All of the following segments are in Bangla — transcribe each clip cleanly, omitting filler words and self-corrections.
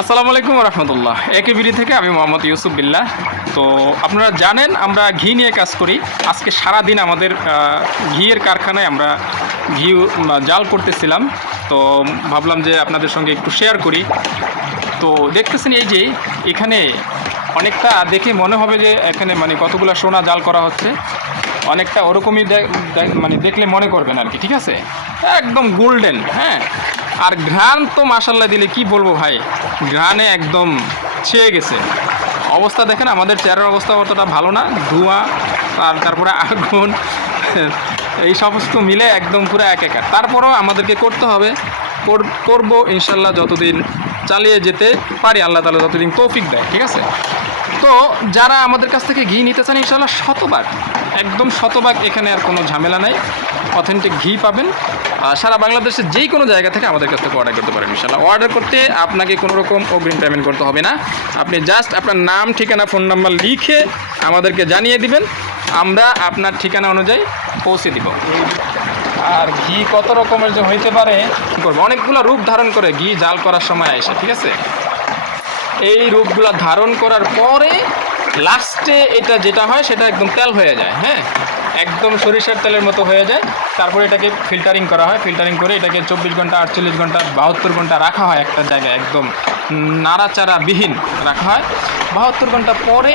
আসসালামু আলাইকুম রহমতুল্লাহ। একেবিডি থেকে আমি মোহাম্মদ ইউসুফ বিল্লাহ। তো আপনারা জানেন আমরা ঘি নিয়ে কাজ করি। আজকে সারা দিন আমাদের ঘিয়ের কারখানায় আমরা ঘি জাল করতেছিলাম। তো ভাবলাম যে আপনাদের সঙ্গে একটু শেয়ার করি। তো দেখতেছেন এই যে এখানে অনেকটা দেখে মনে হবে যে এখানে মানে কতগুলো সোনা জাল করা হচ্ছে, অনেকটা ওরকমই মানে দেখলে মনে করবেন আর কি। ঠিক আছে, একদম গোল্ডেন। হ্যাঁ, আর ঘ্রাণ তো মাশাল্লাহ দিলে কি বলবো ভাই, ঘ্রাণে একদম ছেয়ে গেছে। অবস্থা দেখেন, আমাদের চেয়ারের অবস্থা অতটা ভালো না, ধোঁয়া আর তারপরে আগুন এই সমস্ত মিলে একদম পুরো একাকার। তারপরেও আমাদেরকে করতে হবে, করব ইনশাল্লাহ, যতদিন চালিয়ে যেতে পারি আল্লাহ তাআলা যতদিন তৌফিক দেয়। ঠিক আছে, তো যারা আমাদের কাছ থেকে ঘি নিতে চান ইনশাল্লাহ শতভাগ, একদম শতভাগ, এখানে আর কোনো ঝামেলা নাই, অথেন্টিক ঘি পাবেন। সারা বাংলাদেশের যে কোনো জায়গা থেকে আমাদের কাছ থেকে অর্ডার করতে পারেন ইনশাল্লাহ। অর্ডার করতে আপনাকে কোনো রকম অগ্রিম পেমেন্ট করতে হবে না। আপনি জাস্ট আপনার নাম, ঠিকানা, ফোন নাম্বার লিখে আমাদেরকে জানিয়ে দিবেন, আমরা আপনার ঠিকানা অনুযায়ী পৌঁছে দিব। আর ঘি কত রকমের যে হইতে পারে করবো, অনেকগুলো রূপ ধারণ করে ঘি জাল করার সময় আসে। ঠিক আছে, এই রূপগুলো ধারণ করার পরে লাস্টে এটা যেটা হয় সেটা একদম তেল হয়ে যায়। হ্যাঁ, একদম সরিষার তেলের মতো হয়ে যায়। তারপরে এটাকে ফিল্টারিং করা হয়, ফিল্টারিং করে এটাকে 24 ঘন্টা, 48 ঘন্টা, 72 ঘন্টা রাখা হয় একটা জায়গায়, একদম নাড়াচাড়াবিহীন রাখা হয়। 72 ঘন্টা পরে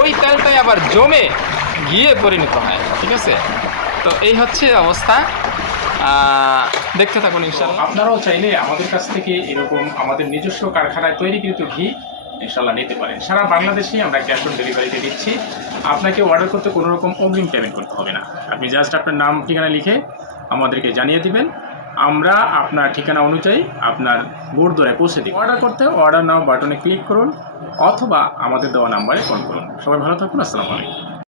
ওই তেলটাই আবার জমে ঘিয়ে পরিণত হয়। ঠিক আছে, তো এই হচ্ছে অবস্থা। দেখতে থাকুন ইনশাল্লাহ। আপনারাও চাইলে আমাদের কাছ থেকে এরকম আমাদের নিজস্ব কারখানায় তৈরিকৃত ঘি ইনশাল্লাহ নিতে পারেন। সারা বাংলাদেশেই আমরা ক্যাশ অন ডেলিভারিতে দিচ্ছি। আপনাকে অর্ডার করতে কোনো রকম অগ্রিম পেমেন্ট করতে হবে না। আপনি জাস্ট আপনার নাম, ঠিকানা লিখে আমাদেরকে জানিয়ে দিবেন, আমরা আপনার ঠিকানা অনুযায়ী আপনার বোরদোয়ায় পৌঁছে দিই। অর্ডার করতে অর্ডার নাও বাটনে ক্লিক করুন অথবা আমাদের দেওয়া নাম্বারে ফোন করুন। সবাই ভালো থাকুন। আসসালামু আলাইকুম।